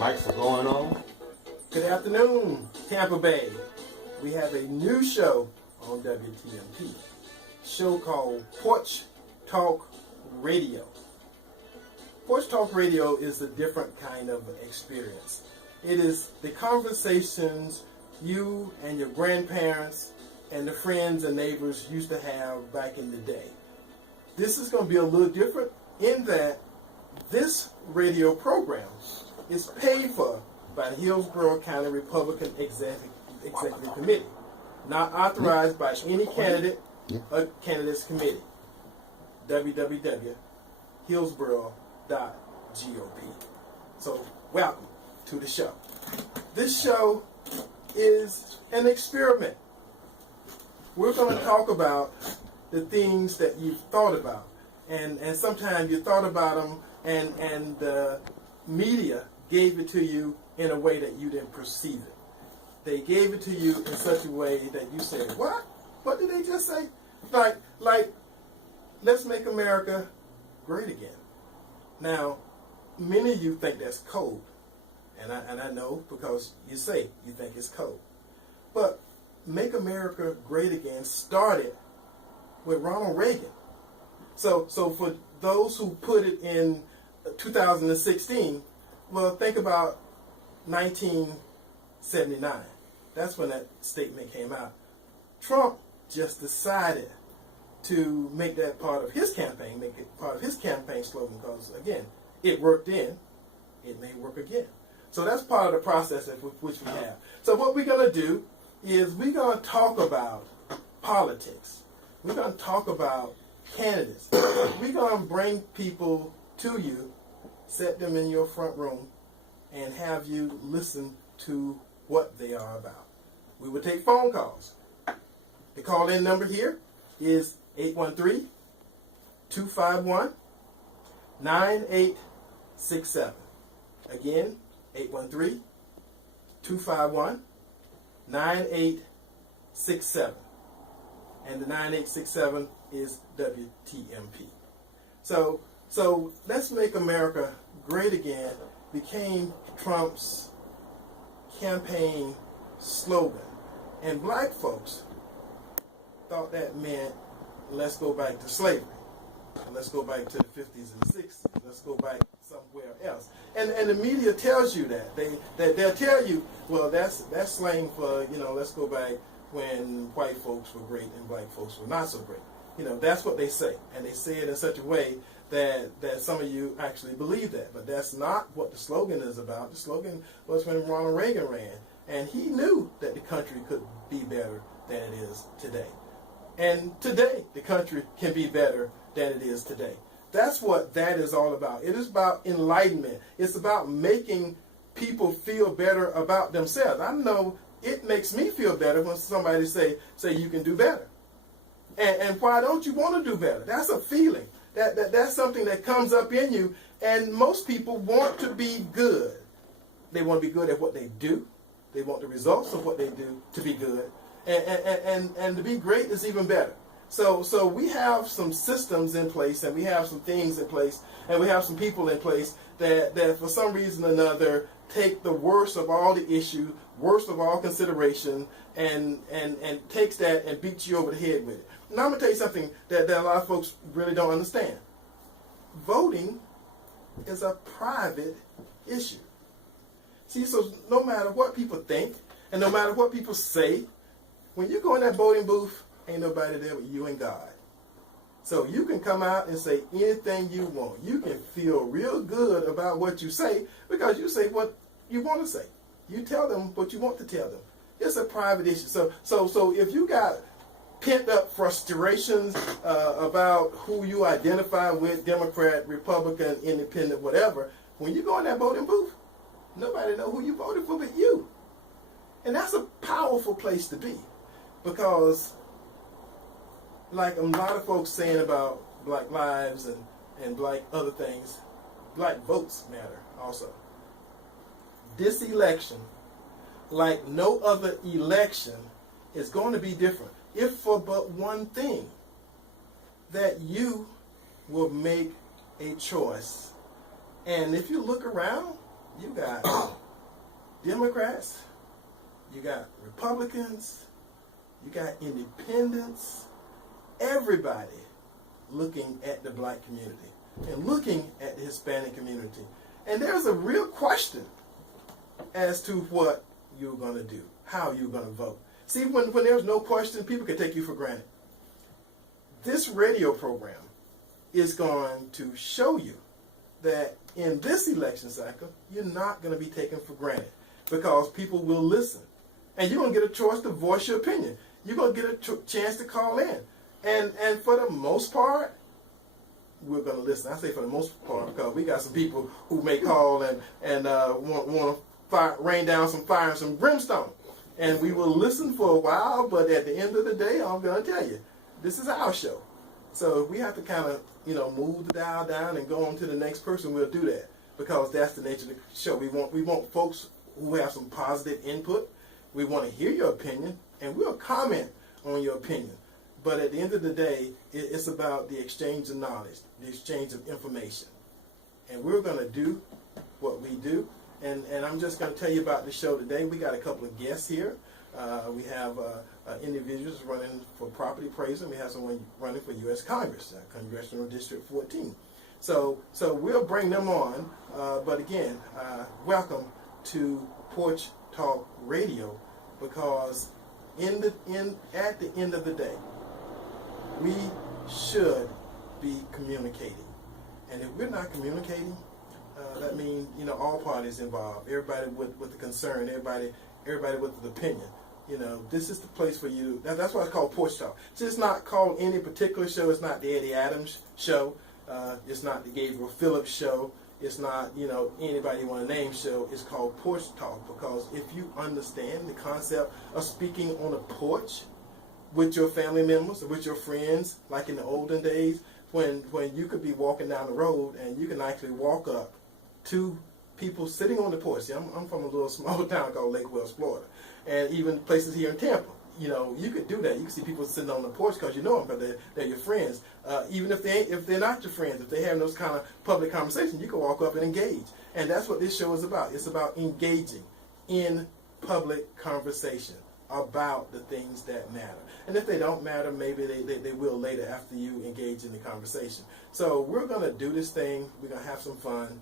Mics are going on. Good afternoon, Tampa Bay. We have a new show on WTMP. Show called Porch Talk Radio. Porch Talk Radio is a different kind of experience. It is the conversations you and your grandparents and the friends and neighbors used to have back in the day. This is going to be a little different in that this radio program is paid for by the Hillsborough County Republican Executive Committee, not authorized by any candidate or candidates committee. www.hillsborough.gop. So, welcome to the show. This show is an experiment. We're going to talk about the things that you've thought about, and sometimes you thought about them, and the media gave it to you in a way that you didn't perceive it. They gave it to you in such a way that you said, "What? What did they just say?" Like, let's make America great again. Now, many of you think that's cold, and I know because you say you think it's cold. But make America great again started with Ronald Reagan. So for those who put it in 2016, well, think about 1979. That's when that statement came out. Trump just decided to make that part of his campaign, make it part of his campaign slogan, because, again, it worked then, it may work again. So that's part of the process which we have. So what we're going to do is we're going to talk about politics. We're going to talk about candidates. We're going to bring people to you, set them in your front room, and have you listen to what they are about. We will take phone calls. The call-in number here is 813-251-9867. Again, 813-251-9867. And the 9867 is WTMP. So let's make America great again became Trump's campaign slogan. And black folks thought that meant let's go back to slavery. Let's go back to the 50s and the 60s. Let's go back somewhere else. And the media tells you that. They'll tell you, well, that's slang for, let's go back when white folks were great and black folks were not so great. That's what they say. And they say it in such a way that some of you actually believe that. But that's not what the slogan is about. The slogan was when Ronald Reagan ran. And he knew that the country could be better than it is today. And today, the country can be better than it is today. That's what that is all about. It is about enlightenment. It's about making people feel better about themselves. I know it makes me feel better when somebody say you can do better. And why don't you want to do better? That's a feeling. That's something that comes up in you. And most people want to be good. They want to be good at what they do. They want the results of what they do to be good. And to be great is even better. So we have some systems in place, and we have some things in place, and we have some people in place that for some reason or another take the worst of all the issue, worst of all consideration, and takes that and beats you over the head with it. Now I'm going to tell you something that a lot of folks really don't understand. Voting is a private issue. See, so no matter what people think, and no matter what people say, when you go in that voting booth, ain't nobody there but you and God. So you can come out and say anything you want. You can feel real good about what you say because you say what you want to say. You tell them what you want to tell them. It's a private issue. So if you got pent up frustrations about who you identify with, Democrat, Republican, Independent, whatever, when you go in that voting booth, nobody know who you voted for but you. And that's a powerful place to be because, like a lot of folks saying about black lives and black other things, black votes matter also. This election, like no other election, is going to be different, if for but one thing, that you will make a choice. And if you look around, you got Democrats, you got Republicans, you got independents, everybody looking at the black community and looking at the Hispanic community. And there's a real question as to what you're going to do, how you're going to vote. See, when there's no question, people can take you for granted. This radio program is going to show you that in this election cycle, you're not going to be taken for granted because people will listen. And you're going to get a choice to voice your opinion. You're going to get a chance to call in. And for the most part, we're going to listen. I say for the most part because we got some people who may call and want to rain down some fire and some brimstone. And we will listen for a while, but at the end of the day, I'm going to tell you, this is our show. So if we have to kind of, move the dial down and go on to the next person, we'll do that because that's the nature of the show. We want folks who have some positive input. We want to hear your opinion, and we'll comment on your opinion. But at the end of the day, it's about the exchange of knowledge, the exchange of information. And we're going to do what we do. And I'm just going to tell you about the show today. We got a couple of guests here. We have individuals running for property appraisal. We have someone running for U.S. Congress, Congressional District 14. So we'll bring them on. But again, welcome to Porch Talk Radio, because at the end of the day, we should be communicating. And if we're not communicating, that means, all parties involved, everybody with the concern, everybody with the opinion. This is the place for you. That's why it's called Porch Talk. So it's not called any particular show. It's not the Eddie Adams show. It's not the Gabriel Phillips show. It's not, anybody you want to name show. It's called Porch Talk because if you understand the concept of speaking on a porch with your family members or with your friends, like in the olden days, when you could be walking down the road and you can actually walk up to people sitting on the porch. See, I'm from a little small town called Lake Wells, Florida, and even places here in Tampa. You could do that. You can see people sitting on the porch because you know them, but they're your friends. Even if they're not your friends, if they have those kind of public conversations, you can walk up and engage. And that's what this show is about. It's about engaging in public conversation about the things that matter. And if they don't matter, maybe they will later after you engage in the conversation. So we're going to do this thing. We're going to have some fun.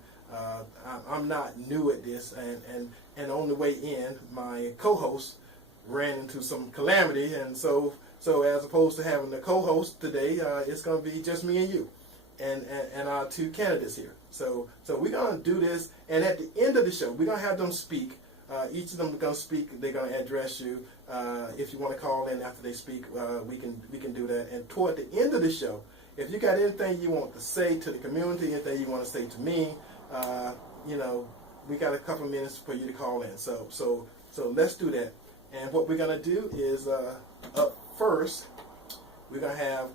I'm not new at this, and on the way in, my co-host ran into some calamity, and so as opposed to having the co-host today, it's going to be just me and you, and our two candidates here. So we're going to do this, and at the end of the show, we're going to have them speak. Each of them are going to speak. They're going to address you. If you want to call in after they speak, we can do that. And toward the end of the show, if you got anything you want to say to the community, anything you want to say to me, we got a couple of minutes for you to call in. So let's do that. And what we're going to do is, up first, we're going to have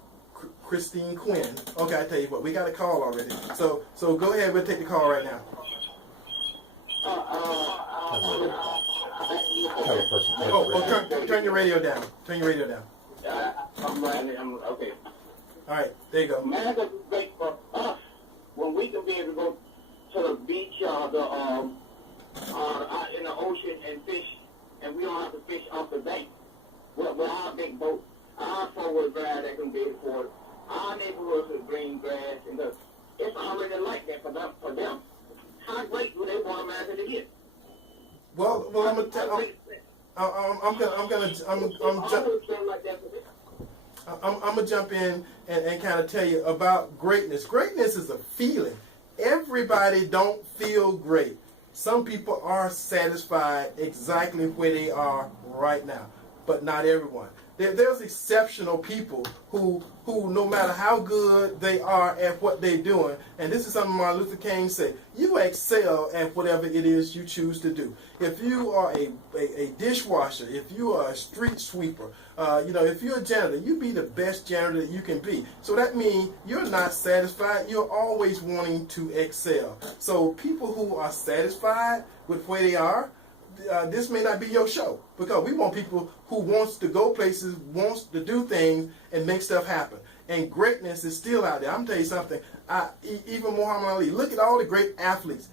Christine Quinn. Okay, I tell you what, we got a call already. So go ahead, we'll take the call right now. Turn your radio down. Turn your radio down. I'm okay. All right, there you go. Man, that's great for us when we can be able to go to the beach or out in the ocean and fish, and we don't have to fish off the bank. With our big boat, our four-wheel drive that can be afforded, our neighborhoods with green grass, and it's already like that for them. How great do they want America to get? Well, I'm gonna tell. I'm gonna jump in and kind of tell you about greatness. Greatness is a feeling. Everybody don't feel great. Some people are satisfied exactly where they are right now, but not everyone. There's exceptional people who no matter how good they are at what they're doing, and this is something Martin Luther King said, you excel at whatever it is you choose to do. If you are a dishwasher, if you are a street sweeper, if you're a janitor, you be the best janitor that you can be. So that means you're not satisfied. You're always wanting to excel. So people who are satisfied with where they are, this may not be your show, because we want people who wants to go places, wants to do things, and make stuff happen. And greatness is still out there. I'm going to tell you something. Even Muhammad Ali, look at all the great athletes.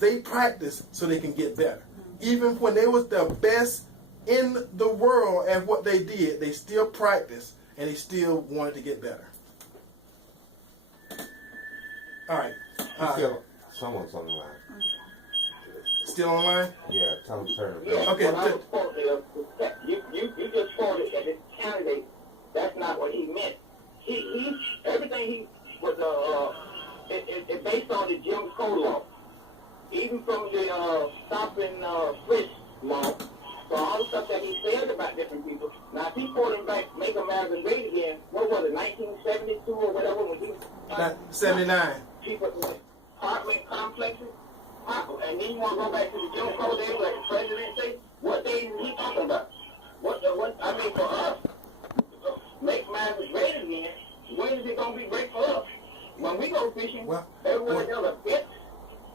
they practice so they can get better. Even when they was the best in the world at what they did, they still practiced and they still wanted to get better. All right. Someone's on the line. Still online? Yeah, tell them to turn it Yeah, down. Okay. what I was quoting you just quoted that his candidate, that's not what he meant. He everything he was it based on the Jim Crow law. Even from the stop and frisk law. So all the stuff that he said about different people. Now if he quoted back Make America Great Again, what was it, 1972 or whatever when he 79. people apartment complexes. And then you want to go back to the Jim Crow days, like the president say, what days is he talking about? What I mean, for us, make America great again, when is it going to be great for us? When we go fishing, everyone else a pit,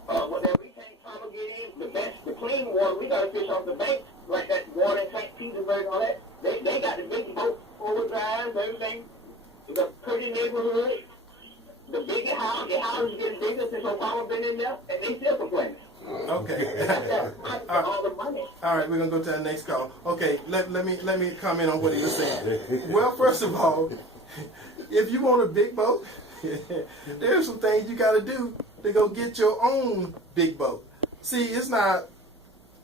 that we can't propagate in, the clean water, we got to fish off the banks, like that water in St. Petersburg and all that. They got the big boats, forward drives, everything, the pretty neighborhood. The bigger house, the house is getting bigger since Obama been in there, and they still complaining. Okay. All the money. All right, we're gonna go to the next call. Okay, let me comment on what he was saying. Well, first of all, if you want a big boat, there's some things you got to do to go get your own big boat. See, it's not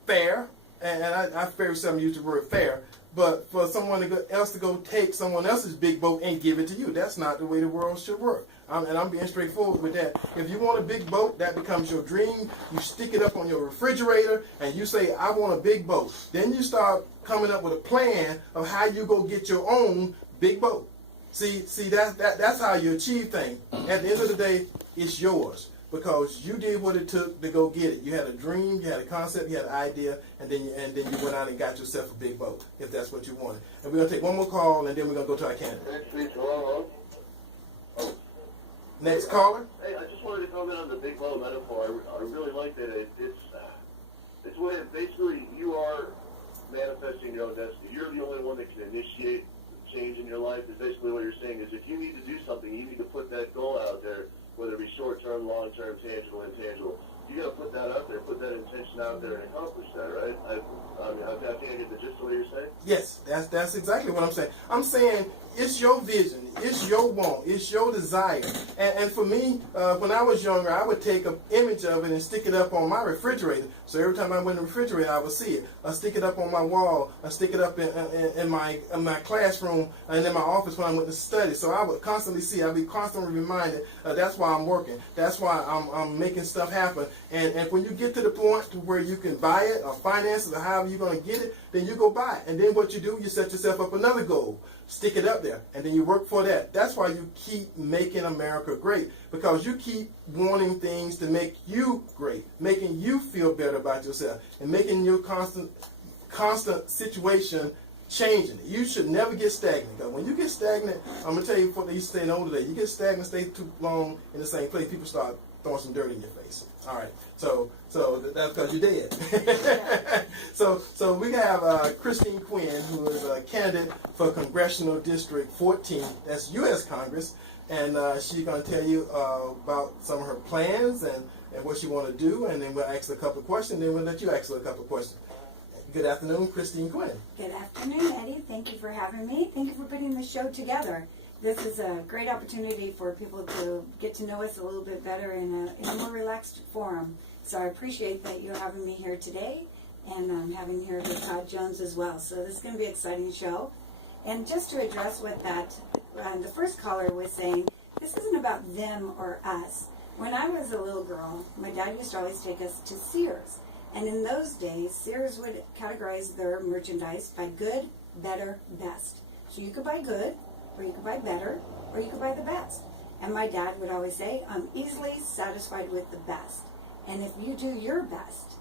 fair, and I very seldom use the word fair, but for someone else to go take someone else's big boat and give it to you, that's not the way the world should work. And I'm being straightforward with that. If you want a big boat, that becomes your dream. You stick it up on your refrigerator and you say, I want a big boat. Then you start coming up with a plan of how you go get your own big boat. See, that's how you achieve things. At the end of the day, it's yours because you did what it took to go get it. You had a dream, you had a concept, you had an idea, and then you went out and got yourself a big boat, if that's what you wanted. And we're gonna take one more call, and then we're gonna go to our candidate. Next caller. Hey, I just wanted to comment on the big boat metaphor. I really like that. It's when basically you are manifesting your own destiny. You're the only one that can initiate change in your life. Is basically what you're saying. Is if you need to do something, you need to put that goal out there, whether it be short-term, long-term, tangible, intangible. You got to put that out there, put that intention out there, and accomplish that, right? I think I get the gist of what you're saying. Yes, that's exactly what I'm saying. I'm saying it's your vision, it's your want, it's your desire. And for me, when I was younger, I would take an image of it and stick it up on my refrigerator. So every time I went in the refrigerator, I would see it. I stick it up on my wall. I stick it up in my classroom and in my office when I went to study. So I would constantly see. I'd be constantly reminded. That's why I'm working. That's why I'm making stuff happen. And when you get to the point to where you can buy it or finance it or however you're going to get it, then you go buy it. And then what you do, you set yourself up another goal. Stick it up there, and then you work for that. That's why you keep making America great, because you keep wanting things to make you great, making you feel better about yourself, and making your constant situation changing. You should never get stagnant, because when you get stagnant, I'm going to tell you what they used to say in the older days, you get stagnant, stay too long in the same place, people start throwing some dirt in your face. All right, so that's because you're dead. So we have Christine Quinn, who is a candidate for Congressional District 14. That's U.S. Congress, and she's going to tell you about some of her plans and what she want to do, and then we'll ask her a couple of questions, and then we'll let you ask her a couple of questions. Good afternoon, Christine Quinn. Good afternoon, Eddie. Thank you for having me. Thank you for putting the show together. This is a great opportunity for people to get to know us a little bit better in a more relaxed forum. So I appreciate that you're having me here today, and I'm having here with Todd Jones as well. So this is going to be an exciting show. And just to address what that, the first caller was saying, this isn't about them or us. When I was a little girl, my dad used to always take us to Sears. And in those days, Sears would categorize their merchandise by good, better, best. So you could buy good, or you could buy better, or you could buy the best. And my dad would always say, I'm easily satisfied with the best. And if you do your best,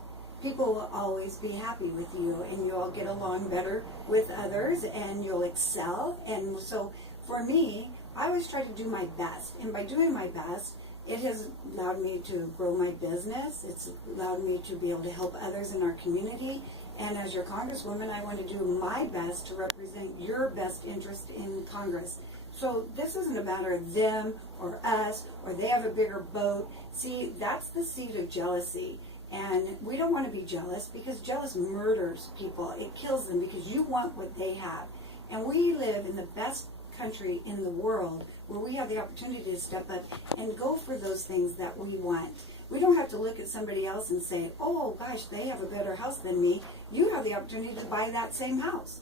people will always be happy with you, and you'll get along better with others, and you'll excel. And so for me, I always try to do my best. And by doing my best, it has allowed me to grow my business. It's allowed me to be able to help others in our community. And as your congresswoman, I want to do my best to represent your best interest in Congress. So this isn't a matter of them or us, or they have a bigger boat. See, that's the seed of jealousy. And we don't want to be jealous, because jealous murders people. It kills them because you want what they have. And we live in the best country in the world where we have the opportunity to step up and go for those things that we want. We don't have to look at somebody else and say, oh gosh, they have a better house than me. You have the opportunity to buy that same house.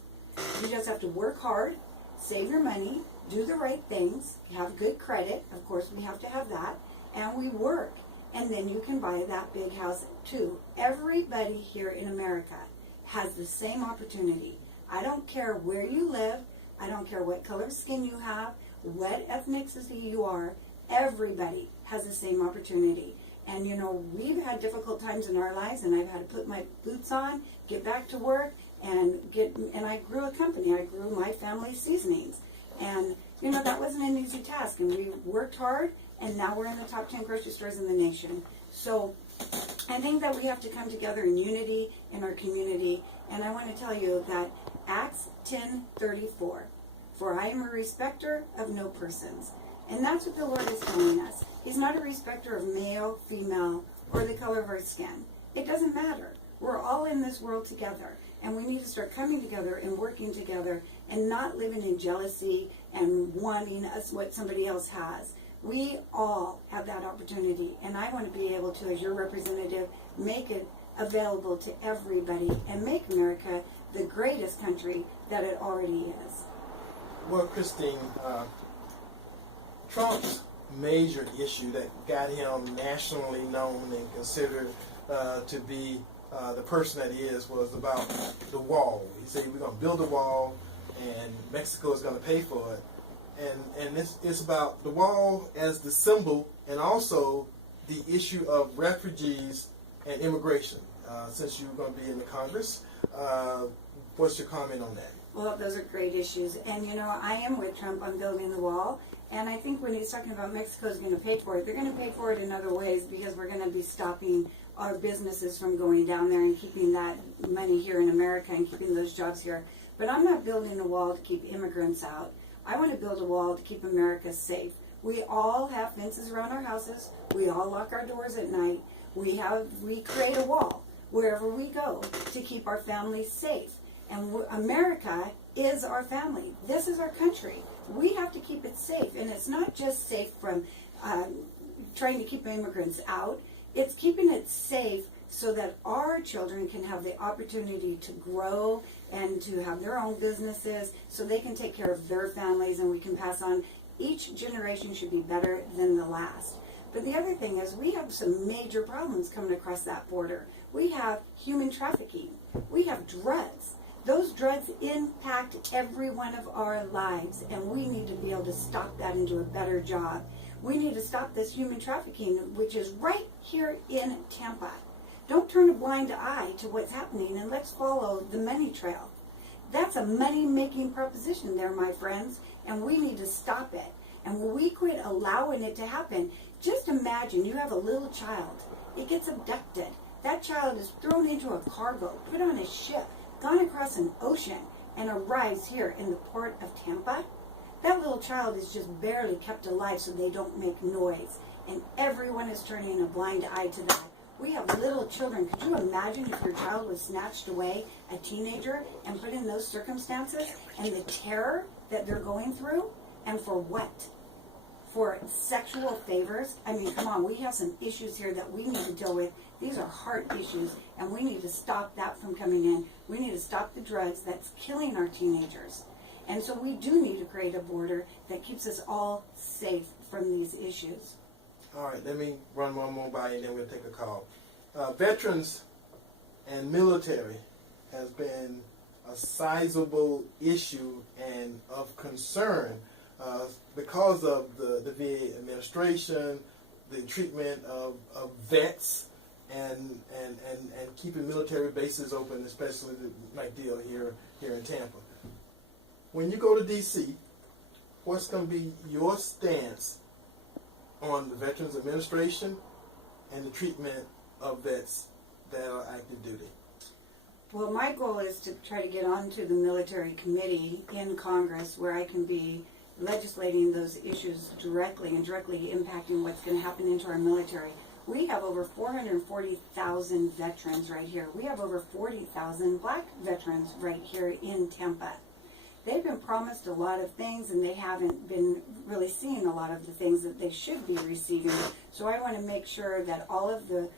You just have to work hard, save your money, do the right things, have good credit. Of course, we have to have that. And we work. And then you can buy that big house too. Everybody here in America has the same opportunity. I don't care where you live. I don't care what color of skin you have, what ethnicity you are. Everybody has the same opportunity. And you know, we've had difficult times in our lives, and I've had to put my boots on, get back to work, and I grew a company. I grew my family's seasonings. And you know, that wasn't an easy task, and we worked hard, and now we're in the top 10 grocery stores in the nation. So I think that we have to come together in unity in our community. And I want to tell you that Acts 10:34, for I am a respecter of no persons. And that's what the Lord is telling us. He's not a respecter of male, female, or the color of our skin. It doesn't matter. We're all in this world together. And we need to start coming together and working together and not living in jealousy and wanting us what somebody else has. We all have that opportunity. And I want to be able to, as your representative, make it available to everybody and make America the greatest country that it already is. Well, Christine, Trump's major issue that got him nationally known and considered to be the person that he is was about the wall. He said, we're going to build a wall and Mexico is going to pay for it. And it's about the wall as the symbol, and also the issue of refugees and immigration. Since you're going to be in the Congress, what's your comment on that? Well, those are great issues. And, you know, I am with Trump on building the wall. And I think when he's talking about Mexico is going to pay for it, they're going to pay for it in other ways, because we're going to be stopping our businesses from going down there and keeping that money here in America and keeping those jobs here. But I'm not building a wall to keep immigrants out. I want to build a wall to keep America safe. We all have fences around our houses. We all lock our doors at night. We create a wall wherever we go to keep our families safe. And America is our family. This is our country. We have to keep it safe. And it's not just safe from trying to keep immigrants out. It's keeping it safe so that our children can have the opportunity to grow and to have their own businesses, so they can take care of their families, and we can pass on. Each generation should be better than the last. But the other thing is, we have some major problems coming across that border. We have human trafficking. We have drugs. Those drugs impact every one of our lives, and we need to be able to stop that and do a better job. We need to stop this human trafficking, which is right here in Tampa. Don't turn a blind eye to what's happening, and let's follow the money trail. That's a money-making proposition there, my friends, and we need to stop it. And when we quit allowing it to happen, just imagine you have a little child. It gets abducted. That child is thrown into a cargo, put on a ship, gone across an ocean, and arrives here in the port of Tampa. That little child is just barely kept alive so they don't make noise. And everyone is turning a blind eye to that. We have little children. Could you imagine if your child was snatched away, a teenager, and put in those circumstances, and the terror that they're going through? And for what? For sexual favors? I mean, come on, we have some issues here that we need to deal with. These are heart issues, and we need to stop that from coming in. We need to stop the drugs that's killing our teenagers. And so we do need to create a border that keeps us all safe from these issues. All right, let me run one more by and then we'll take a call. Veterans and military has been a sizable issue and of concern because of the VA administration, the treatment of vets, and keeping military bases open, especially like deal here in Tampa. When you go to D.C., what's going to be your stance on the Veterans Administration and the treatment of vets that are active duty? Well, my goal is to try to get onto the military committee in Congress where I can be legislating those issues directly and directly impacting what's going to happen into our military. We have over 440,000 veterans right here. We have over 40,000 black veterans right here in Tampa. They've been promised a lot of things, and they haven't been really seeing a lot of the things that they should be receiving. So I want to make sure that all of the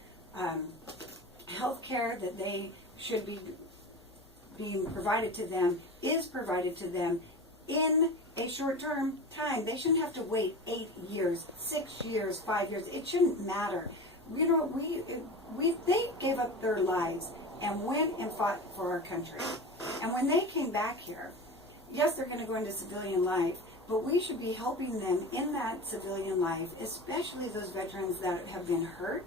health care that they should be being provided to them is provided to them in a short-term time. They shouldn't have to wait 8 years, 6 years, 5 years. It shouldn't matter. You know, they gave up their lives and went and fought for our country. And when they came back here, yes, they're going to go into civilian life, but we should be helping them in that civilian life, especially those veterans that have been hurt,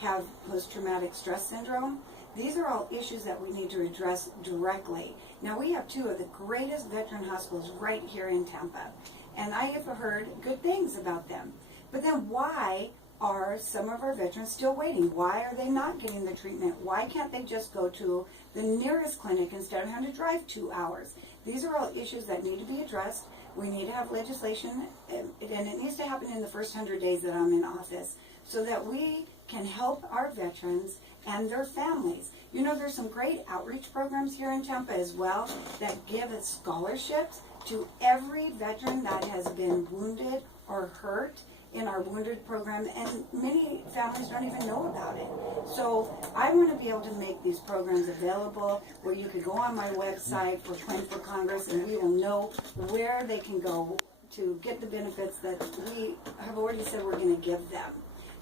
have post-traumatic stress syndrome. These are all issues that we need to address directly. Now, we have 2 of the greatest veteran hospitals right here in Tampa, and I have heard good things about them. But then why are some of our veterans still waiting? Why are they not getting the treatment? Why can't they just go to the nearest clinic instead of having to drive 2 hours? These are all issues that need to be addressed. We need to have legislation, and it needs to happen in the first 100 days that I'm in office, so that we can help our veterans and their families. You know, there's some great outreach programs here in Tampa as well that give scholarships to every veteran that has been wounded or hurt in our wounded program, and many families don't even know about it. So I want to be able to make these programs available where you could go on my website for Plan for Congress, and we will know where they can go to get the benefits that we have already said we're going to give them.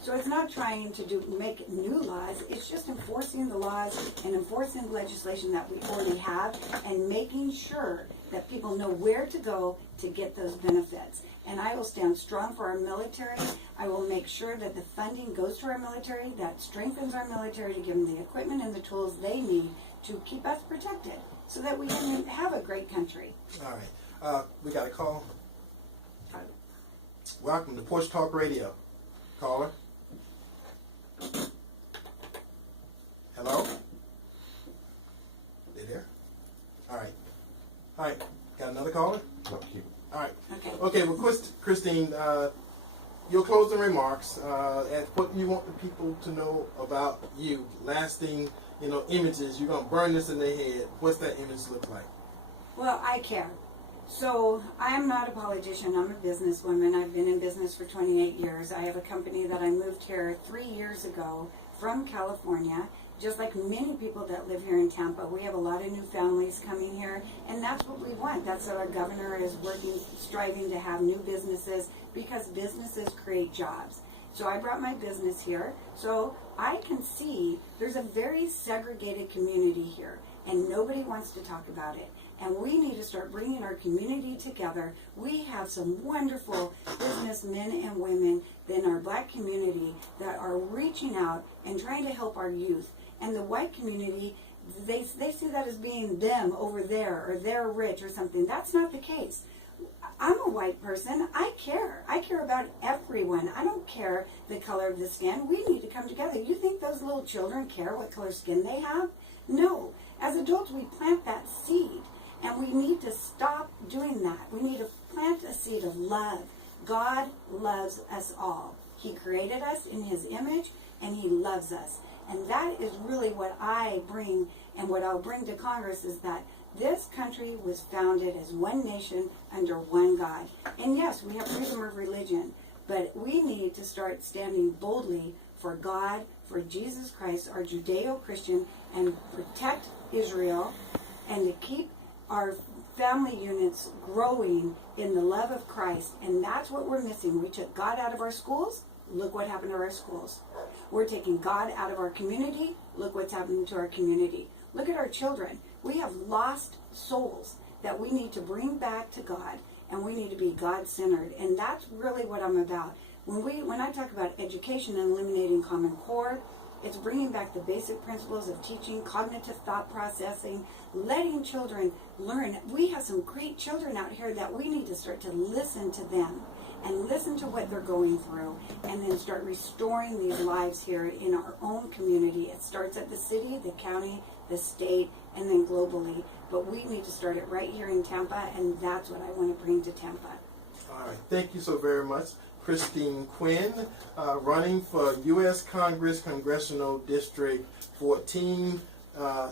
So it's not trying to make new laws, it's just enforcing the laws and enforcing legislation that we already have, and making sure that people know where to go to get those benefits. And I will stand strong for our military. I will make sure that the funding goes to our military, that strengthens our military to give them the equipment and the tools they need to keep us protected, so that we can have a great country. All right. We got a call. Welcome to Porch Talk Radio. Caller. Hello? They there? All right. All right. Got another caller? No, keep it. All right. Okay. Okay, well, Christine, your closing remarks, and what you want the people to know about you, lasting, images. You're going to burn this in their head. What's that image look like? Well, I care. So I'm not a politician. I'm a businesswoman. I've been in business for 28 years. I have a company that I moved here 3 years ago from California. Just like many people that live here in Tampa, we have a lot of new families coming here, and that's what we want. That's what our governor is working, striving to have new businesses, because businesses create jobs. So I brought my business here, so I can see there's a very segregated community here, and nobody wants to talk about it. And we need to start bringing our community together. We have some wonderful businessmen and women in our black community that are reaching out and trying to help our youth. And the white community, they see that as being them over there, or they're rich or something. That's not the case. I'm a white person. I care. I care about everyone. I don't care the color of the skin. We need to come together. You think those little children care what color skin they have? No. As adults, we plant that seed. And we need to stop doing that. We need to plant a seed of love. God loves us all. He created us in His image, and He loves us. And that is really what I bring, and what I'll bring to Congress, is that this country was founded as one nation under one God. And yes, we have freedom of religion, but we need to start standing boldly for God, for Jesus Christ, our Judeo-Christian, and protect Israel, and to keep our family units growing in the love of Christ. And that's what we're missing. We took God out of our schools. Look what happened to our schools. We're taking God out of our community. Look what's happening to our community. Look at our children. We have lost souls that we need to bring back to God, and we need to be God-centered. And that's really what I'm about. When I talk about education and eliminating Common Core, it's bringing back the basic principles of teaching, cognitive thought processing, letting children learn. We have some great children out here that we need to start to listen to them and listen to what they're going through, and then start restoring these lives here in our own community. It starts at the city, the county, the state, and then globally. But we need to start it right here in Tampa, and that's what I want to bring to Tampa. All right. Thank you so very much Christine Quinn, running for U.S. Congress Congressional District 14.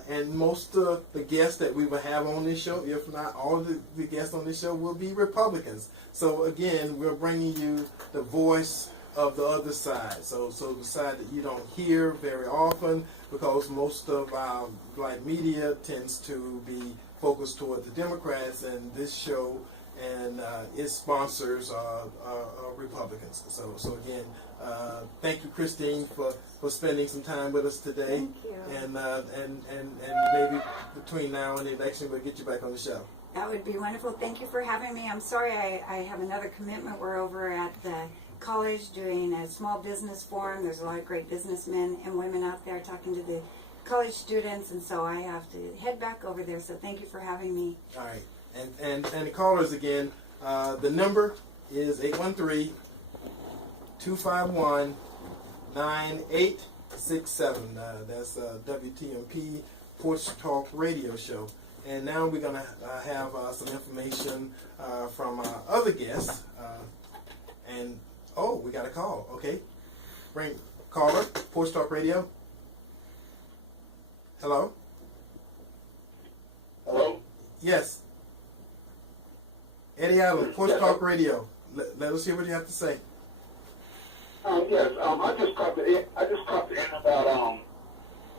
And most of the guests that we will have on this show, if not all of the guests on this show, will be Republicans. So again, we're bringing you the voice of the other side. So the side that you don't hear very often, because most of our media tends to be focused toward the Democrats, and this show and its sponsors are Republicans. So again, thank you, Christine, for spending some time with us today. Thank you. And maybe between now and the election, we'll get you back on the show. That would be wonderful. Thank you for having me. I'm sorry I have another commitment. We're over at the college doing a small business forum. There's a lot of great businessmen and women out there talking to the college students, and so I have to head back over there. So thank you for having me. All right. And the callers again, the number is 813-251-9867. That's WTMP Porch Talk Radio Show. And now we're going to have some information from our other guests. We got a call. Okay. Bring caller, Porch Talk Radio. Hello? Hello? Yes. Eddie Allen, Porch Talk Radio. Let us hear what you have to say. Yes, I just caught the end about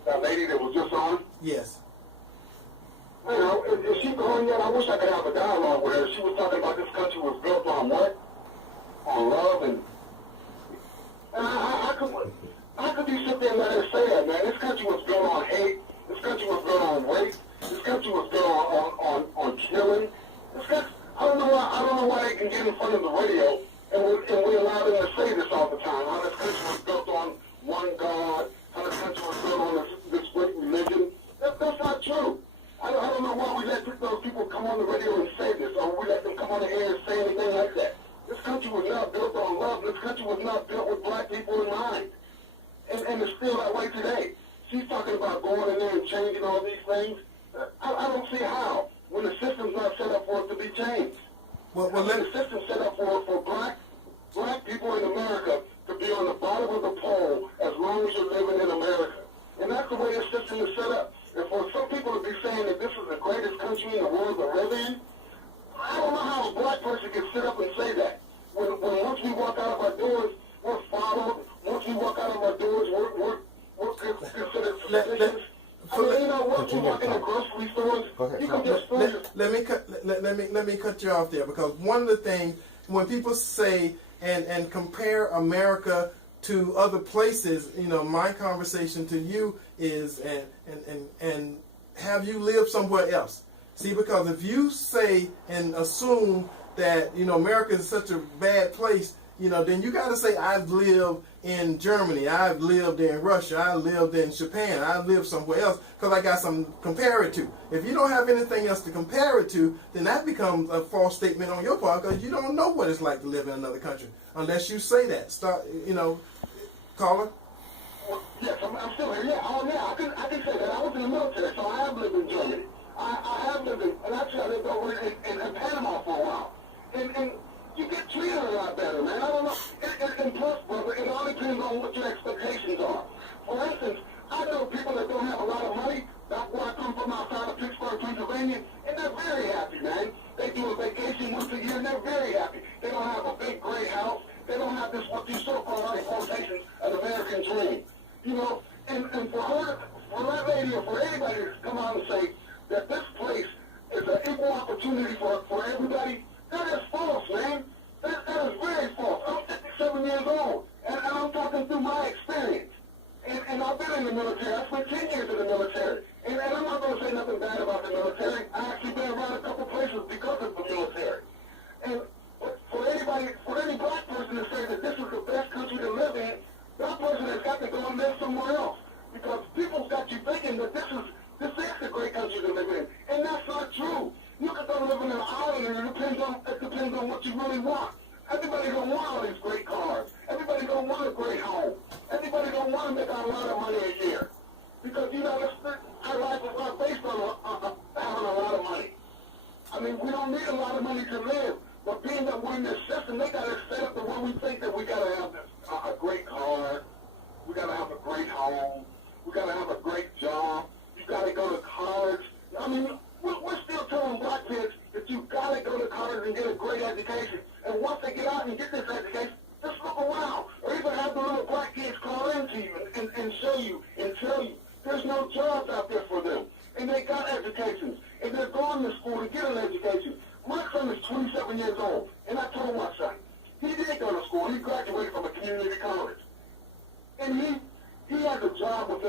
that lady that was just on. Yes. You know, if she going yet, I wish I could have a dialogue with her. She was talking about this country was built on what? On love and I could be sitting there and let her say that, man. This country was built on hate. This country was built on rape. This country was built on killing. This country, I don't know why they can get in front of the radio and we allow them to say this all the time. How this country was built on one God. How this country was built on this great religion. That's not true. I don't know why we let those people come on the radio and say this, or we let them come on the air and say anything like that. This country was not built on love. This country was not built with black people in mind. And it's still that way today. She's talking about going in there and changing all these things. I don't see how, when the system's not set up for it to be changed. The system's set up for black people in America to be on the bottom of the pole as long as you're living in America. And that's the way the system is set up. And for some people to be saying that this is the greatest country in the world to live in, I don't know how a black person can sit up and say that. When once we walk out of our doors, we're followed. Once we walk out of our doors, we're considered suspicious. Once we walk in the grocery stores, you can just let me cut you off there, because one of the things when people say and compare America to other places, my conversation to you is and have you lived somewhere else? See, because if you say and assume that America is such a bad place, then you got to say I've lived in Germany, I've lived in Russia, I lived in Japan, I lived somewhere else, because I got something to compare it to. If you don't have anything else to compare it to, then that becomes a false statement on your part, because you don't know what it's like to live in another country unless you say that. Caller. Yes, I'm still here. Yeah, I can say that. I was in the military, so I have lived in Germany. I have lived and actually I lived over in Panama for a while. And you get treated a lot better, man. I don't know. And plus, brother, it all depends on what your expectations are. For instance, I know people that don't have a lot of money. That's where I come from, outside of Pittsburgh, Pennsylvania, and they're very happy, man. They do a vacation once a year, and they're very happy. They don't have a big gray house. They don't have this, what you so-called, in quotations, an American dream. And for that lady, or for anybody to come out and say that this place is an equal opportunity for everybody, that is false, man. That is very false. I'm 57 years old, and I'm talking through my experience. And I've been in the military. I spent 10 years in the military. And I'm not going to say nothing bad about the military. I actually been around a couple places because of the military. And for any black person to say that this is the best country to live in, that person has got to go and live somewhere else. Because people's got you thinking that this is the great country to live in. And that's not true. You can go live in an island, and it depends on what you really want. Everybody don't want all these great cars. Everybody don't want a great home. Everybody don't want to make a lot of money a year. Because, our life is not based on having a lot of money. I mean, we don't need a lot of money to live. But being that we're in this system, they got it set up the way we think that There's no jobs out there for them. And they got educations. And they're going to school to get an education. My son is 27 years old. And I told my son, he did go to school. He graduated from a community college. And he has a job with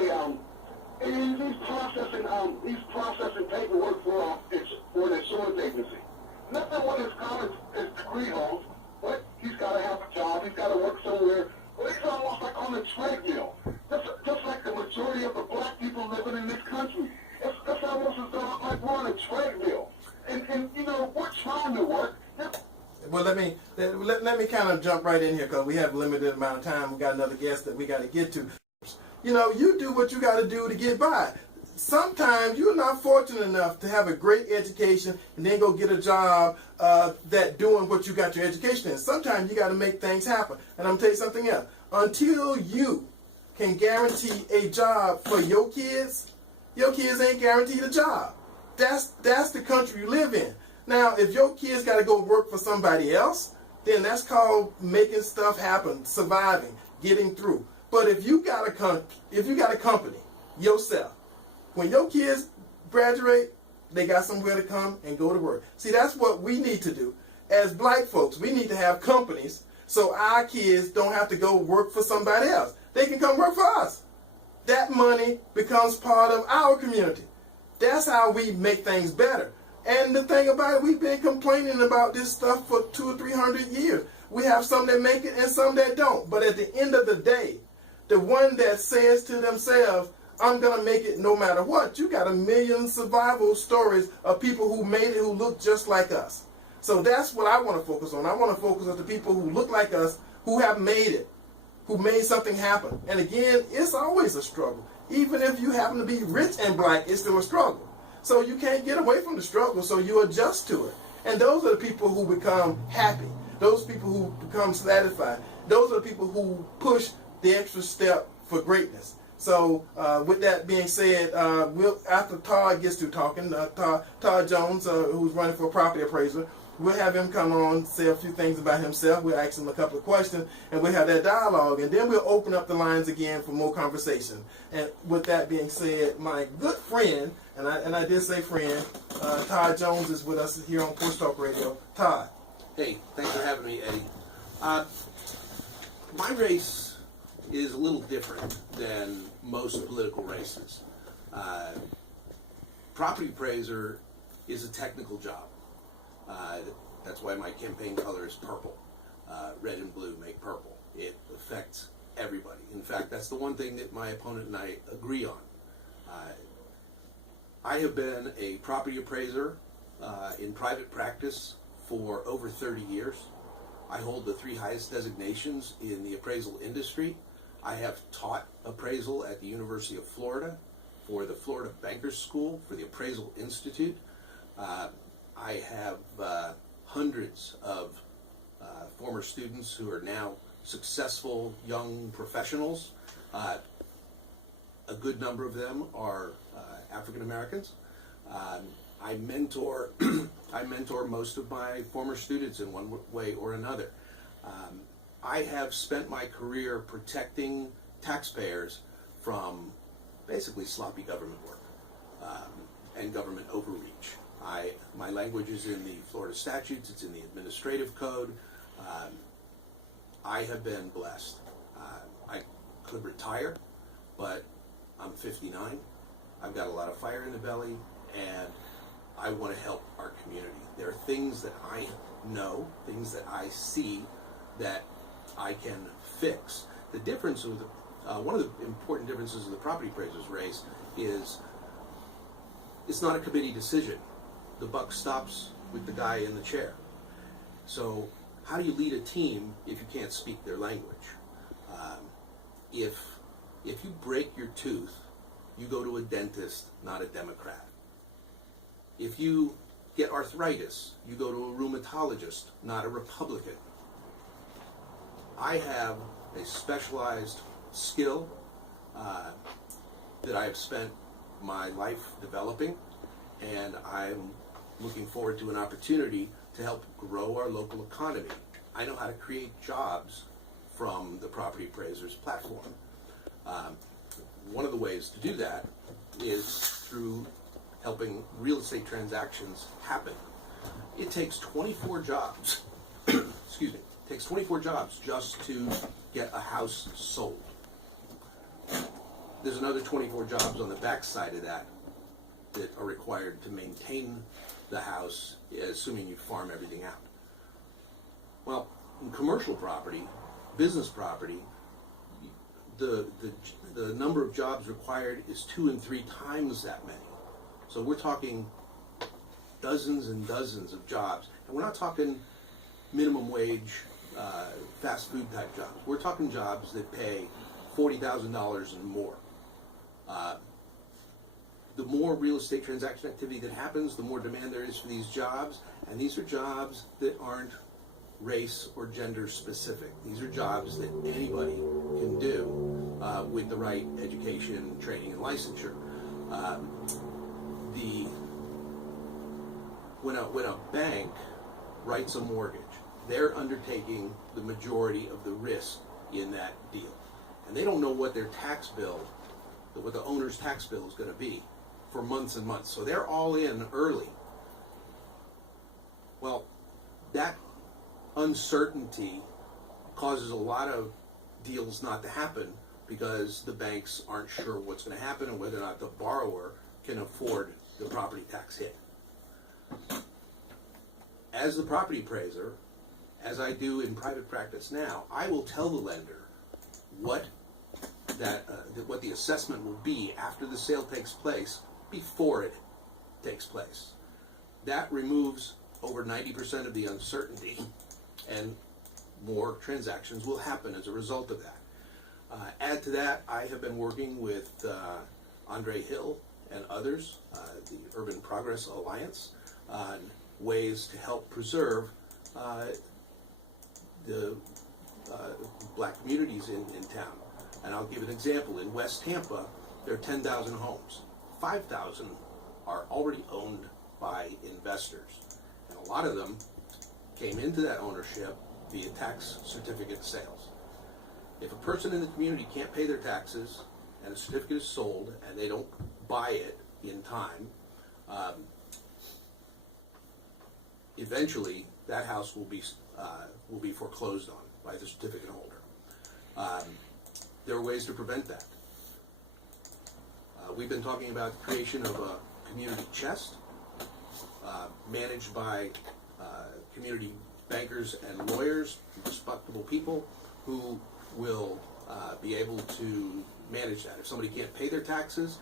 and he's processing paperwork for an insurance agency. Nothing what his college his degree holds, but he's got to have a job. He's got to work somewhere. But he's almost like on a treadmill. Just like the majority of the black people living in this country. It's almost as though like we're on a treadmill. And you know, we're trying to work. Well, let me kind of jump right in here because we have a limited amount of time. We got another guest that we got to get to. You know, you do what you got to do to get by. Sometimes you're not fortunate enough to have a great education and then go get a job that doing what you got your education in. Sometimes you got to make things happen. And I'm going to tell you something else. Until you can guarantee a job for your kids ain't guaranteed a job. That's the country you live in. Now, if your kids got to go work for somebody else, then that's called making stuff happen, surviving, getting through. But if you got a company yourself, when your kids graduate, they got somewhere to come and go to work. See, that's what we need to do. As black folks, we need to have companies so our kids don't have to go work for somebody else. They can come work for us. That money becomes part of our community. That's how we make things better. And the thing about it, we've been complaining about this stuff for 200 or 300 years. We have some that make it and some that don't. But at the end of the day, the one that says to themselves, I'm going to make it no matter what, you got a million survival stories of people who made it who look just like us. So that's what I want to focus on. I want to focus on the people who look like us, who have made it, who made something happen. And again, it's always a struggle. Even if you happen to be rich and black, it's still a struggle. So you can't get away from the struggle, so you adjust to it. And those are the people who become happy. Those people who become satisfied. Those are the people who push the extra step for greatness. So with that being said, after Todd gets through talking, Todd Jones, who's running for property appraiser, we'll have him come on, say a few things about himself. We'll ask him a couple of questions, and we'll have that dialogue. And then we'll open up the lines again for more conversation. And with that being said, my good friend, and I did say friend, Todd Jones is with us here on Porch Talk Radio. Todd. Hey, thanks for having me, Eddie. My race is a little different than most political races. Property appraiser is a technical job. That's why my campaign color is purple. Red and blue make purple. It affects everybody. In fact, that's the one thing that my opponent and I agree on. I have been a property appraiser in private practice for over 30 years. I hold the 3 highest designations in the appraisal industry. I have taught appraisal at the University of Florida for the Florida Bankers School, for the Appraisal Institute. I have hundreds of former students who are now successful young professionals. A good number of them are African Americans. I mentor most of my former students in one way or another. I have spent my career protecting taxpayers from basically sloppy government work and government overreach. My language is in the Florida statutes, it's in the administrative code. I have been blessed. I could retire, but I'm 59. I've got a lot of fire in the belly, and I want to help our community. There are things that I know, things that I see that I can fix. The difference with one of the important differences of the property appraiser's race is it's not a committee decision. The buck stops with the guy in the chair. So how do you lead a team if you can't speak their language? If you break your tooth, you go to a dentist, not a Democrat. If you get arthritis, you go to a rheumatologist, not a Republican. I have a specialized skill that I have spent my life developing, and I'm looking forward to an opportunity to help grow our local economy. I know how to create jobs from the property appraiser's platform. one of the ways to do that is through helping real estate transactions happen. It takes 24 jobs, excuse me, it takes 24 jobs just to get a house sold. There's another 24 jobs on the backside of that that are required to maintain the house, assuming you farm everything out. Well, in commercial property, business property, the number of jobs required is 2 and 3 times that many. So we're talking dozens and dozens of jobs, and we're not talking minimum wage, fast food type jobs. We're talking jobs that pay $40,000 and more. The more real estate transaction activity that happens, the more demand there is for these jobs, and these are jobs that aren't race or gender specific. These are jobs that anybody can do with the right education, training, and licensure. When a bank writes a mortgage, they're undertaking the majority of the risk in that deal, and they don't know what their tax bill, what the owner's tax bill is going to be for months and months. So they're all in early. Well, that uncertainty causes a lot of deals not to happen because the banks aren't sure what's going to happen and whether or not the borrower can afford the property tax hit. As the property appraiser, as I do in private practice now, I will tell the lender what the assessment will be after the sale takes place before it takes place. That removes over 90% of the uncertainty, and more transactions will happen as a result of that. Add to that, I have been working with Andre Hill and others, the Urban Progress Alliance, on ways to help preserve the black communities in town. And I'll give an example. In West Tampa, there are 10,000 homes. 5,000 are already owned by investors. And a lot of them came into that ownership via tax certificate sales. If a person in the community can't pay their taxes and a certificate is sold and they don't buy it in time, eventually that house will be foreclosed on by the certificate holder. There are ways to prevent that. We've been talking about the creation of a community chest managed by community bankers and lawyers, respectable people who will be able to manage that. If somebody can't pay their taxes,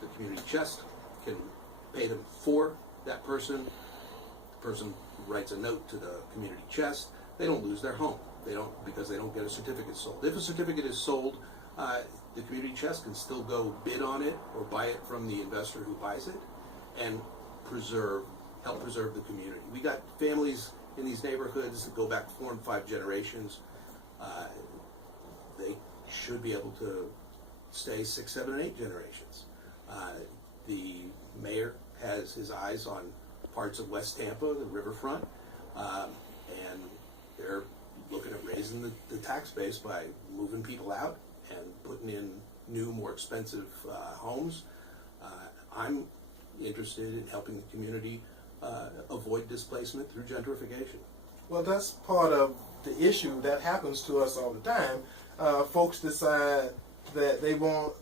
the community chest can pay them for that person. The person writes a note to the community chest. They don't lose their home. Because they don't get a certificate sold. If a certificate is sold, the community chest can still go bid on it or buy it from the investor who buys it and help preserve the community. We got families in these neighborhoods that go back 4 and 5 generations. They should be able to stay 6, 7, and 8 generations. The mayor has his eyes on parts of West Tampa, the riverfront, and they're looking at raising the tax base by moving people out and putting in new, more expensive homes. I'm interested in helping the community avoid displacement through gentrification. Well, that's part of the issue that happens to us all the time. Folks decide that they want,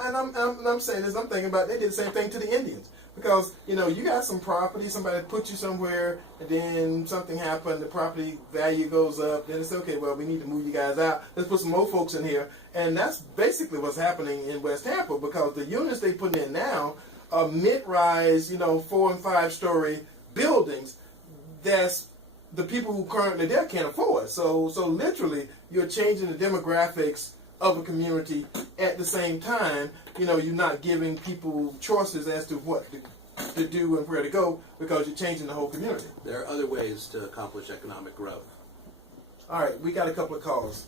and I'm saying this, I'm thinking about, they did the same thing to the Indians. Because, you got some property, somebody put you somewhere, and then something happened, the property value goes up, then it's okay, well, we need to move you guys out, let's put some more folks in here. And that's basically what's happening in West Tampa, because the units they put in now are mid-rise, 4 and 5 story buildings that's the people who currently there can't afford. So literally, you're changing the demographics of a community at the same time. You're not giving people choices as to what to do and where to go, because you're changing the whole community. There are other ways to accomplish economic growth. All right, we got a couple of calls.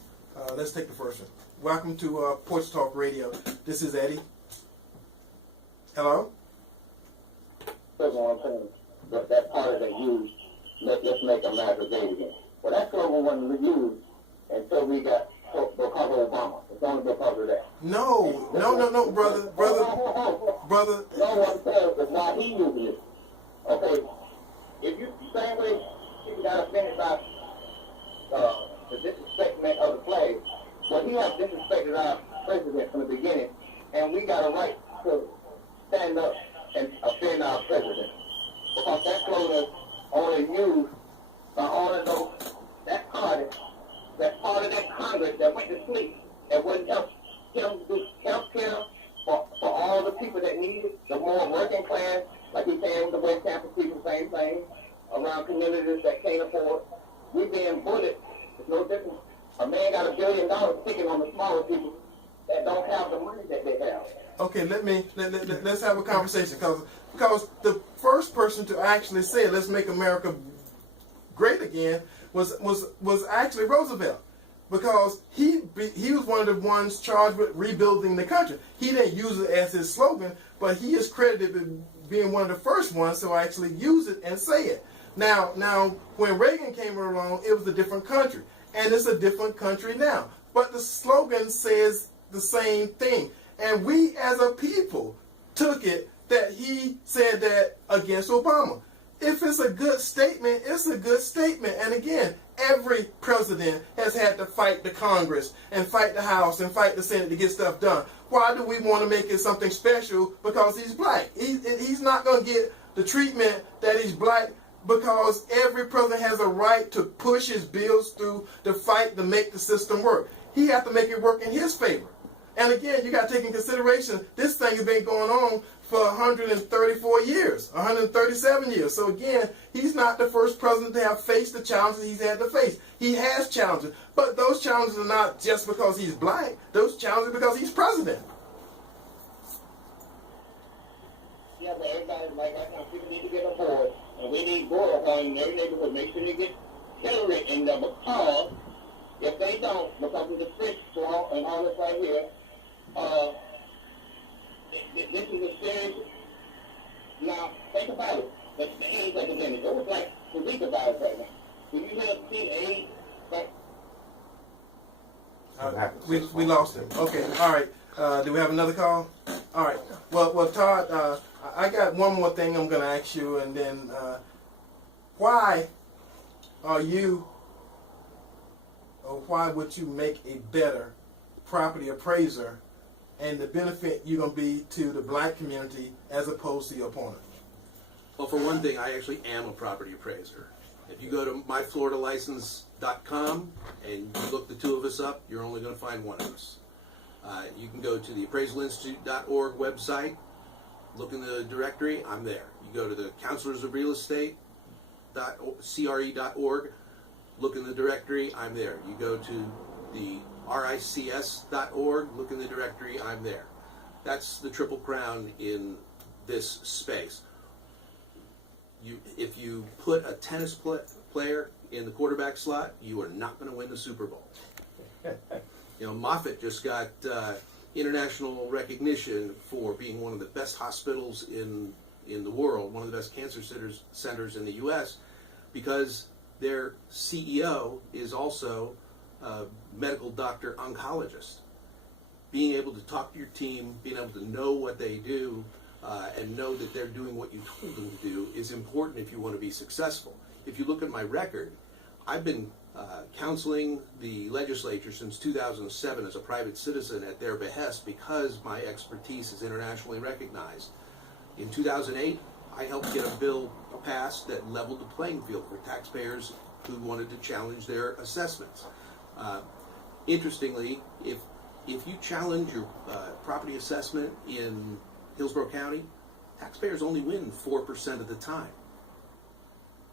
Let's take the first one. Welcome to Porch Talk Radio. This is Eddie. Hello? That's what I'm saying. But that part of the use, let's make America great again. Well, that slogan wasn't used until we got because of Obama. It's only because of that. No, brother. No one tells us why he using it. Okay, if you same way people got offended by the disrespectment of the flag, well, he has disrespected our president from the beginning, and we got a right to stand up and offend our president because that slogan only used by all of those that part of that Congress that went to sleep and wouldn't help him do health care for all the people that need it, the more working class, like he's saying with the West Campus people, same thing, around communities that can't afford. We being bullied. It's no different. A man got $1 billion picking on the smaller people that don't have the money that they have. Okay, let's have a conversation because the first person to actually say let's make America great again was actually Roosevelt, because he was one of the ones charged with rebuilding the country. He didn't use it as his slogan, but he is credited with being one of the first ones to actually use it and say it. Now when Reagan came along, it was a different country, and it's a different country now. But the slogan says the same thing, and we as a people took it that he said that against Obama. If it's a good statement, it's a good statement. And again, every president has had to fight the Congress and fight the House and fight the Senate to get stuff done. Why do we want to make it something special because he's black? He's not going to get the treatment that he's black, because every president has a right to push his bills through to fight to make the system work. He has to make it work in his favor. And again, you got to take in consideration, this thing has been going on for 134 years, 137 years. So again, he's not the first president to have faced the challenges he's had to face. He has challenges, but those challenges are not just because he's black. Those challenges are because he's president. Yeah, but everybody, like I said, people need to get on board, and we need board up in every neighborhood. Make sure they get Hillary in there, because if they don't, because of the fish swamp and all this right here, this is a serious. Now, think about it. The AIDS epidemic. It was like the week about it right now. When you have seen AIDS, like, We lost him. Okay, all right. Do we have another call? All right. Well, Todd, I got one more thing I'm going to ask you, and then why are you, or why would you make a better property appraiser, and the benefit you're going to be to the black community as opposed to your opponent? Well, for one thing, I actually am a property appraiser. If you go to myfloridalicense.com and you look the two of us up, you're only going to find one of us. You can go to the appraisalinstitute.org website, look in the directory, I'm there. You go to the counselors of real estate.cre.org, look in the directory, I'm there. You go to the rics.org, look in the directory, I'm there. That's the Triple Crown in this space. If you put a tennis player in the quarterback slot, you are not going to win the Super Bowl. You know, Moffitt just got international recognition for being one of the best hospitals in the world, one of the best cancer centers in the U.S., because their CEO is also a medical doctor oncologist. Being able to talk to your team, being able to know what they do, and know that they're doing what you told them to do is important if you want to be successful. If you look at my record, I've been counseling the legislature since 2007 as a private citizen at their behest, because my expertise is internationally recognized. In 2008, I helped get a bill passed that leveled the playing field for taxpayers who wanted to challenge their assessments. Interestingly, if you challenge your property assessment in Hillsborough County, taxpayers only win 4% of the time.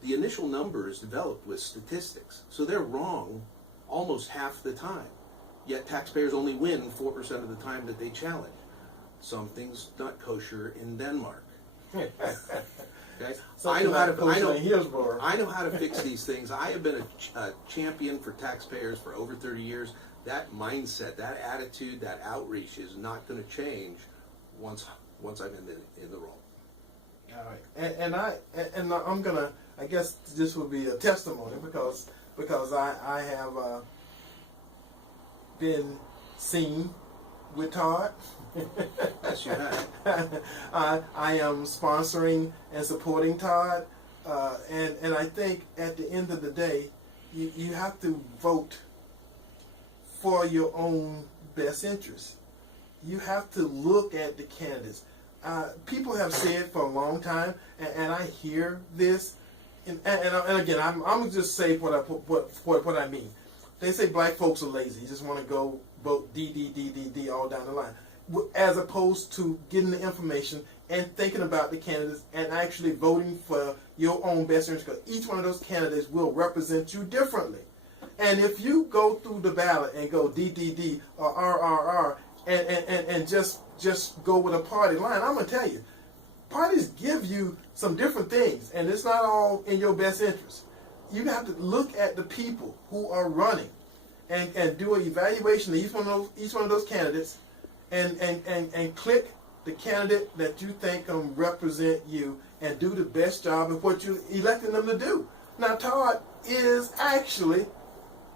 The initial number is developed with statistics, so they're wrong almost half the time. Yet taxpayers only win 4% of the time that they challenge. Something's not kosher in Denmark. Okay? I know how to fix these things. I have been a champion for taxpayers for over 30 years. That mindset, that attitude, that outreach is not going to change once I'm in the role. All right, and I'm gonna. I guess this will be a testimony because I have been seen with Todd. Yes, you have. I am sponsoring and supporting Todd, and I think at the end of the day, you have to vote for your own best interest. You have to look at the candidates. People have said for a long time, and I hear this, and again, I'm gonna just say what I mean. They say black folks are lazy. You just want to go vote D all down the line, as opposed to getting the information and thinking about the candidates and actually voting for your own best interest. Because each one of those candidates will represent you differently. And if you go through the ballot and go D or RRR and just go with a party line, I'm gonna tell you, parties give you some different things, and it's not all in your best interest. You have to look at the people who are running and do an evaluation of each one of those candidates and click the candidate that you think can represent you and do the best job of what you elected them to do. Now, Todd is actually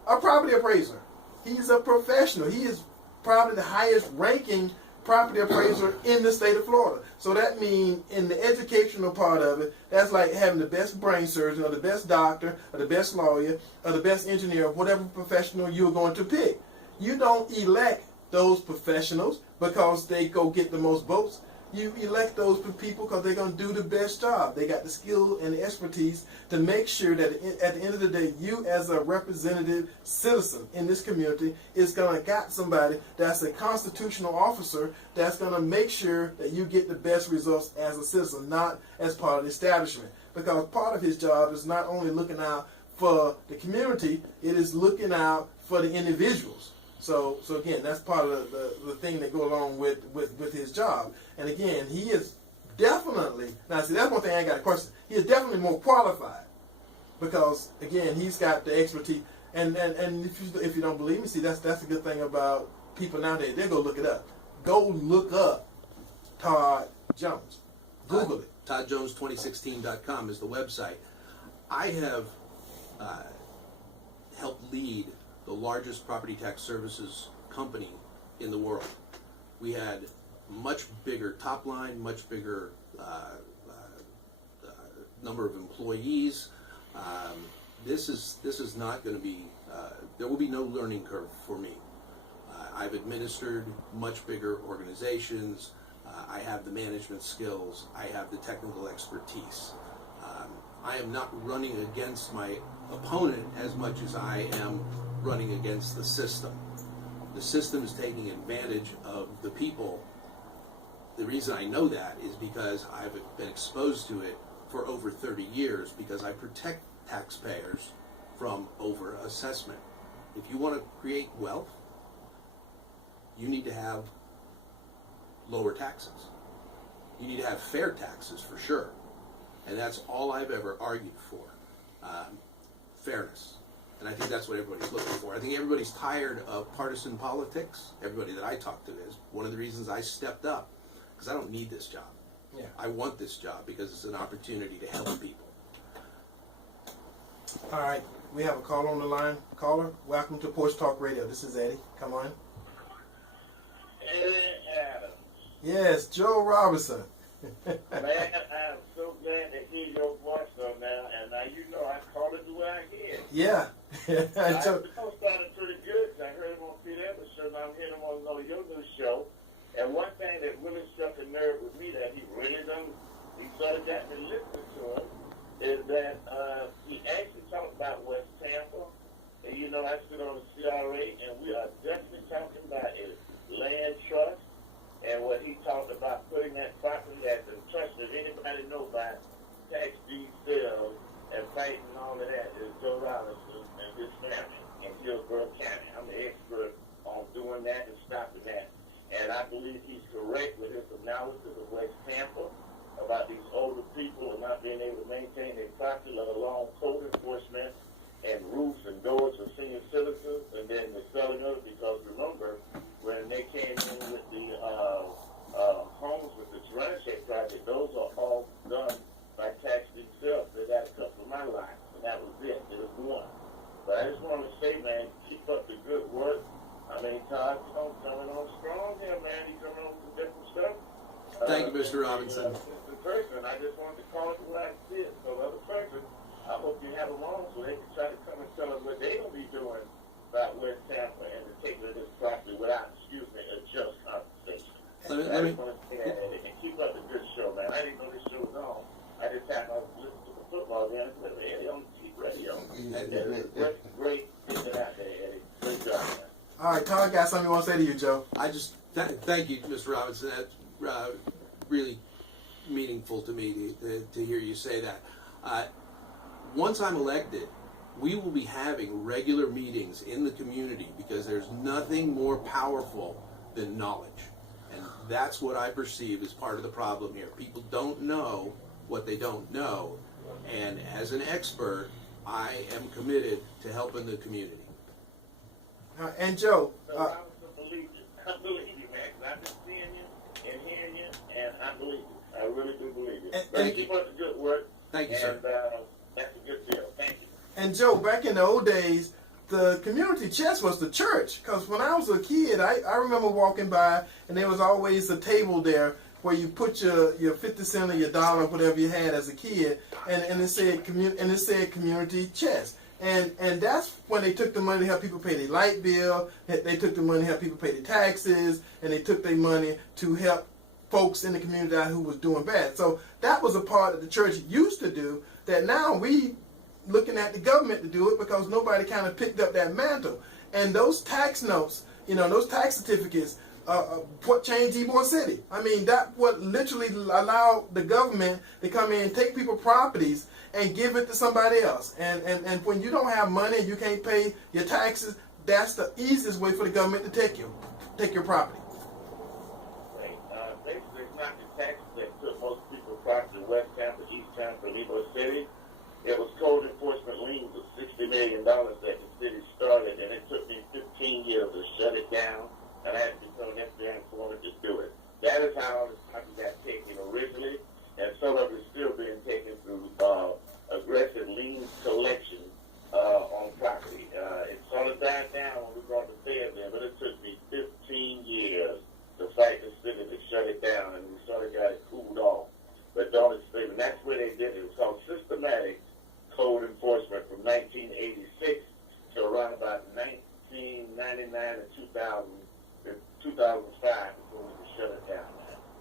a property appraiser. He's a professional. He is probably the highest ranking property appraiser in the state of Florida. So that means in the educational part of it, that's like having the best brain surgeon or the best doctor or the best lawyer or the best engineer, whatever professional you're going to pick. You don't elect those professionals because they go get the most votes. You elect those people because they're going to do the best job. They got the skill and the expertise to make sure that at the end of the day, you as a representative citizen in this community is going to got somebody that's a constitutional officer that's going to make sure that you get the best results as a citizen, not as part of the establishment. Because part of his job is not only looking out for the community, it is looking out for the individuals. So again, that's part of the thing that go along with his job. And again, he is definitely, now see, that's one thing I ain't got a question. He is definitely more qualified because, again, he's got the expertise. And if you don't believe me, see, that's a good thing about people nowadays. They go look it up. Go look up Todd Jones. Google it. ToddJones2016.com is the website. I have helped lead the largest property tax services company in the world. We had much bigger top line, much bigger number of employees. This is not going to be. There will be no learning curve for me. I've administered much bigger organizations. I have the management skills. I have the technical expertise. I am not running against my opponent as much as I am running against the system. The system is taking advantage of the people. The reason I know that is because I've been exposed to it for over 30 years because I protect taxpayers from over-assessment. If you want to create wealth, you need to have lower taxes. You need to have fair taxes for sure. And that's all I've ever argued for. Fairness. And I think that's what everybody's looking for. I think everybody's tired of partisan politics. Everybody that I talk to is. One of the reasons I stepped up, because I don't need this job. Yeah. I want this job because it's an opportunity to help people. All right. We have a call on the line. Caller, welcome to Porch Talk Radio. This is Eddie. Come on. Eddie Adams. Yes, Joe Robinson. Man, I'm so glad to hear your voice though now, and now you know I call it the way I hear it. Yeah. I started pretty good. I heard him on Phillips show, and I'm hearing him on your new show. And one thing that really struck a nerve with me that he really done, he sort of got me listening to him, is that he actually talked about West Tampa. And you know, I sit on the CRA, and we are definitely talking about a land trust. And what he talked about putting that property as a trust, if anybody know about tax deed sales and fighting and all of that, is Joe Robinson and his family in Hillsborough County. I'm the expert on doing that and stopping that. And I believe he's correct with his analysis of West Tampa about these older people and not being able to maintain their property, let alone code enforcement and roofs and doors for senior citizens, and then the selling of it, because remember, when they came in with the homes with the Serenity project, those are all done by tax themselves. They got a couple of my lots, and that was it. It was one. But I just want to say, man, keep up the good work. I mean, Thank you, Mr. Robinson. The person, I just wanted to call it what I did. So the other person, I hope you have them on so they can try to come and tell us what they don't be doing about West Tampa and the taking of this property without, a just compensation. Let me. And keep up the good show, man. I didn't know this show was on. I just happened to listen to the football game. Eddie on TV radio. Great getting it out there, Eddie. Great job, man. All right, Todd got something you want to say to you, Joe. I just thank you, Mr. Robinson. That's really meaningful to me to hear you say that. Once I'm elected, we will be having regular meetings in the community because there's nothing more powerful than knowledge. And that's what I perceive as part of the problem here. People don't know what they don't know. And as an expert, I am committed to helping the community. And Joe, I believe you, man, because I've been seeing you and hearing you, and I believe you. I really do believe you. Thank you. Keep up the good work. Thank you, sir. And that's a good deal. Thank you. And Joe, back in the old days, the community chest was the church. Because when I was a kid, I remember walking by, and there was always a table there where you put your 50 cent or your dollar, whatever you had as a kid, and it said community chest. And that's when they took the money to help people pay their light bill. They took the money to help people pay their taxes, and they took their money to help folks in the community who was doing bad. So that was a part that the church used to do that now we looking at the government to do it because nobody kind of picked up that mantle. And those tax notes, those tax certificates, what changed Ybor City. I mean, that what literally allowed the government to come in and take people's properties and give it to somebody else. And when you don't have money and you can't pay your taxes, that's the easiest way for the government to take your property. Right. Basically, it's not the taxes that took most people's property in West Tampa, East Tampa, and Ybor City. It was code enforcement liens of $60 million that the city started, and it took me 15 years to shut it down, and I had to become an FBI informant to do it. That is how this property got taken originally, and some of it is still being taken through aggressive lien collection on property. It sort of died down when we brought the feds in, but it took me 15 years to fight the city to shut it down, and we sort of got it cooled off. But don't expect, and that's where they did it. It was called systematic code enforcement from 1986 to around about 1999 and 2005 before we could shut it down.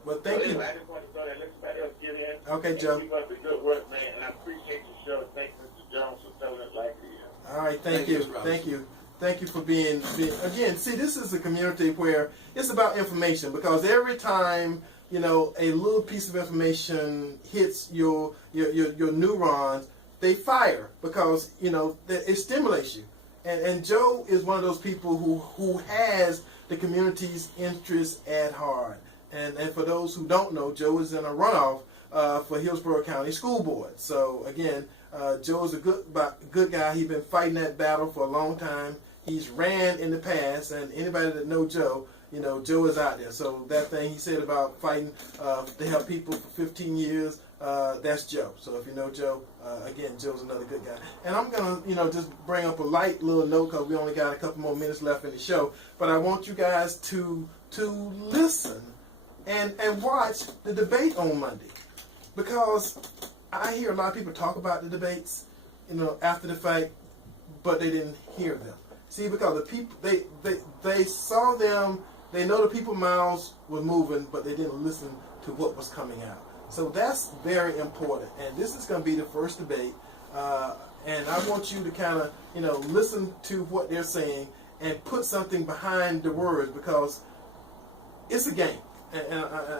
Well, thank you. I just want to throw that. Let somebody else get in. Okay, Joe. Keep up the good work, man. And I appreciate your show. Thank Mr. Jones for telling it like it is. All right, thank you. Thank you for being again. See, this is a community where it's about information because every time a little piece of information hits your neurons, they fire because it stimulates you. And Joe is one of those people who has the community's interest at heart. And for those who don't know, Joe is in a runoff for Hillsborough County School Board. So again, Joe is a good guy. He's been fighting that battle for a long time. He's ran in the past, and anybody that knows Joe, Joe is out there. So that thing he said about fighting to help people for 15 years, that's Joe. So if you know Joe, again, Joe's another good guy. And I'm going to, just bring up a light little note because we only got a couple more minutes left in the show. But I want you guys to listen and watch the debate on Monday. Because I hear a lot of people talk about the debates, after the fact, but they didn't hear them. See, because the people, they saw them, they know the people's mouths were moving, but they didn't listen to what was coming out. So that's very important. And this is going to be the first debate. And I want you to kind of, listen to what they're saying and put something behind the words because it's a game. And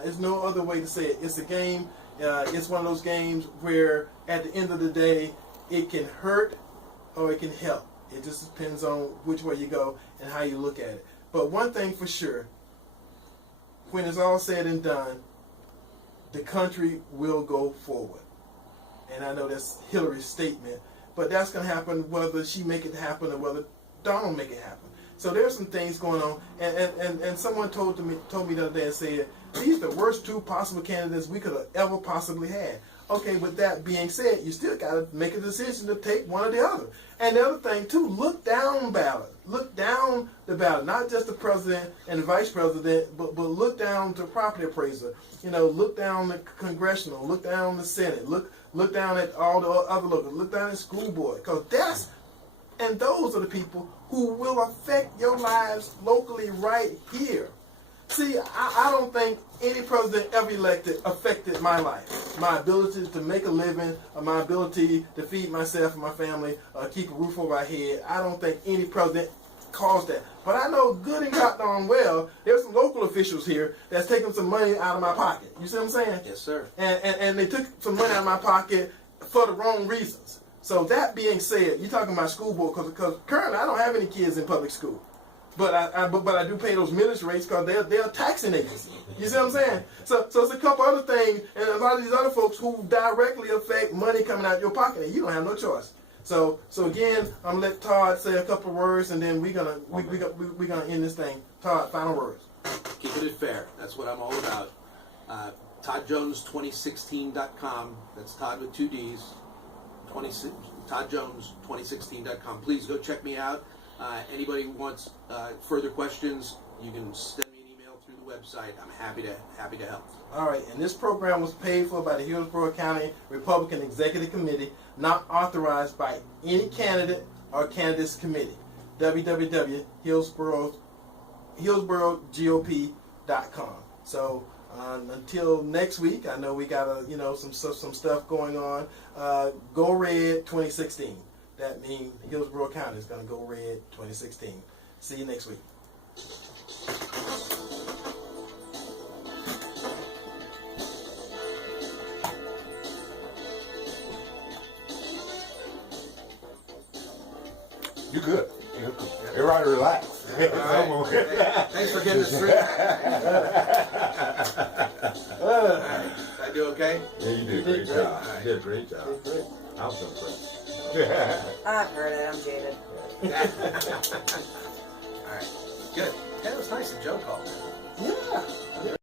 there's no other way to say it. It's a game. It's one of those games where at the end of the day, it can hurt or it can help. It just depends on which way you go and how you look at it. But one thing for sure, when it's all said and done, the country will go forward. And I know that's Hillary's statement, but that's going to happen whether she make it happen or whether Donald make it happen. So there's some things going on, and someone told me the other day and said, these are the worst two possible candidates we could have ever possibly had. okay, with that being said, you still got to make a decision to take one or the other. And the other thing, too, look down ballot. Look down the ballot, not just the president and the vice president, but look down to property appraiser. You know, look down the congressional, look down the Senate, look down at all the other local, look down at school board, because those are the people who will affect your lives locally right here. See, I don't think any president ever elected affected my life, my ability to make a living, or my ability to feed myself and my family, keep a roof over our head. I don't think any president caused that. But I know good and goddamn well there's some local officials here that's taking some money out of my pocket. You see what I'm saying? Yes, sir. And they took some money out of my pocket for the wrong reasons. So that being said, you're talking about school board, because currently I don't have any kids in public school. But I do pay those millage rates because they're a taxing agency. You see what I'm saying? So it's a couple other things, and a lot of these other folks who directly affect money coming out of your pocket, and you don't have no choice. So again, I'm gonna let Todd say a couple of words, and then we're gonna end this thing. Todd, final words. Keeping it fair. That's what I'm all about. ToddJones2016.com. That's Todd with 2 D's. ToddJones2016.com. Please go check me out. Anybody who wants further questions, you can send me an email through the website. I'm happy to help. All right, and this program was paid for by the Hillsborough County Republican Executive Committee, not authorized by any candidate or candidates committee. www.hillsborogop.com. So until next week, I know we got some stuff going on. Go Red 2016. That means Hillsborough County is going to go red 2016. See you next week. You good. Everybody relax. Thanks for getting us through. Did I do okay? Yeah, you did a great job. You did a great job. I was impressed. I've heard it. I'm jaded. All right. Good. That was nice that Joe called. Yeah.